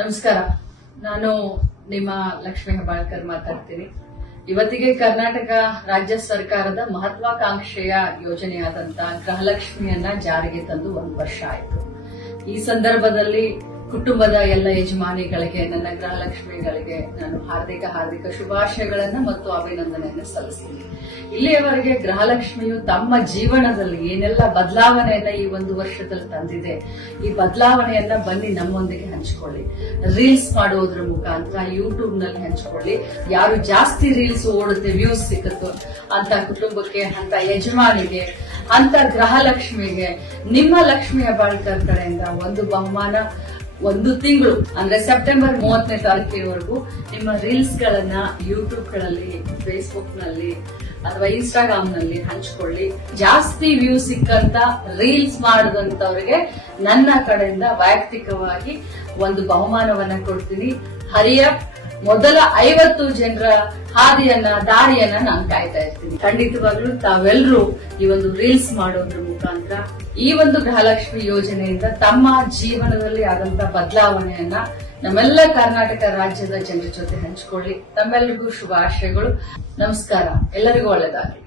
ನಮಸ್ಕಾರ. ನಾನು ನಿಮ್ಮ ಲಕ್ಷ್ಮೀ ಹೆಬ್ಬಾಳ್ಕರ್ ಮಾತಾಡ್ತೀನಿ. ಇವತ್ತಿಗೆ ಕರ್ನಾಟಕ ರಾಜ್ಯ ಸರ್ಕಾರದ ಮಹತ್ವಾಕಾಂಕ್ಷೆಯ ಯೋಜನೆಯಾದಂತ ಗೃಹಲಕ್ಷ್ಮಿಯನ್ನ ಜಾರಿಗೆ ತಂದು 1 ವರ್ಷ ಆಯಿತು. ಈ ಸಂದರ್ಭದಲ್ಲಿ ಕುಟುಂಬದ ಎಲ್ಲ ಯಜಮಾನಿಗಳಿಗೆ, ನನ್ನ ಗೃಹಲಕ್ಷ್ಮಿಗಳಿಗೆ ನಾನು ಹಾರ್ದಿಕ ಶುಭಾಶಯಗಳನ್ನ ಮತ್ತು ಅಭಿನಂದನೆಯನ್ನು ಸಲ್ಲಿಸ್ತೀನಿ. ಇಲ್ಲಿಯವರೆಗೆ ಗೃಹಲಕ್ಷ್ಮಿಯು ತಮ್ಮ ಜೀವನದಲ್ಲಿ ಏನೆಲ್ಲ ಬದಲಾವಣೆಯನ್ನ ಈ 1 ವರ್ಷದಲ್ಲಿ ತಂದಿದೆ, ಈ ಬದಲಾವಣೆಯನ್ನ ಬನ್ನಿ ನಮ್ಮೊಂದಿಗೆ ಹಂಚಿಕೊಳ್ಳಿ. ರೀಲ್ಸ್ ಮಾಡುವುದರ ಮುಖಾಂತರ ಯೂಟ್ಯೂಬ್ ನಲ್ಲಿ ಹಂಚಿಕೊಳ್ಳಿ. ಯಾರು ಜಾಸ್ತಿ ರೀಲ್ಸ್ ಓಡುತ್ತೆ, ವ್ಯೂಸ್ ಸಿಕ್ಕುತ್ತೋ ಅಂತ ಕುಟುಂಬಕ್ಕೆ, ಅಂತ ಯಜಮಾನಿಗೆ, ಅಂತ ಗೃಹಲಕ್ಷ್ಮಿಗೆ ನಿಮ್ಮ ಲಕ್ಷ್ಮೀ ಹೆಬ್ಬಾಳ್ಕರ್ ಕಡೆಯಿಂದ ಒಂದು ಬಹುಮಾನ 1 ತಿಂಗಳು ಅಂದ್ರೆ ಸೆಪ್ಟೆಂಬರ್ 30ನೇ ತಾರೀಕಿನವರೆಗೂ ನಿಮ್ಮ ರೀಲ್ಸ್ ಗಳನ್ನ ಯೂಟ್ಯೂಬ್ ಗಳಲ್ಲಿ, ಫೇಸ್ಬುಕ್ ನಲ್ಲಿ ಅಥವಾ ಇನ್ಸ್ಟಾಗ್ರಾಮ್ ನಲ್ಲಿ ಹಂಚಿಕೊಳ್ಳಿ. ಜಾಸ್ತಿ ವ್ಯೂ ಸಿಕ್ಕಂತ ರೀಲ್ಸ್ ಮಾಡಿದಂತವರಿಗೆ ನನ್ನ ಕಡೆಯಿಂದ ವೈಯಕ್ತಿಕವಾಗಿ ಒಂದು ಬಹುಮಾನವನ್ನ ಕೊಡ್ತೀನಿ. ಹರಿಯಪ್ ಮೊದಲ 50 ಜನರ ದಾರಿಯನ್ನ ನಾನು ಕಾಯ್ತಾ ಇರ್ತೀನಿ. ಖಂಡಿತವಾಗ್ಲೂ ತಾವೆಲ್ಲರೂ ಈ ಒಂದು ರೀಲ್ಸ್ ಮಾಡೋದ್ರ ಮುಖಾಂತರ ಈ ಒಂದು ಗೃಹಲಕ್ಷ್ಮಿ ಯೋಜನೆಯಿಂದ ತಮ್ಮ ಜೀವನದಲ್ಲಿ ಆದಂತ ಬದಲಾವಣೆಯನ್ನ ನಮ್ಮೆಲ್ಲ ಕರ್ನಾಟಕ ರಾಜ್ಯದ ಜನರ ಜೊತೆ ಹಂಚಿಕೊಳ್ಳಿ. ತಮ್ಮೆಲ್ಲರಿಗೂ ಶುಭಾಶಯಗಳು. ನಮಸ್ಕಾರ. ಎಲ್ಲರಿಗೂ ಒಳ್ಳೆಯದಾಗಲಿ.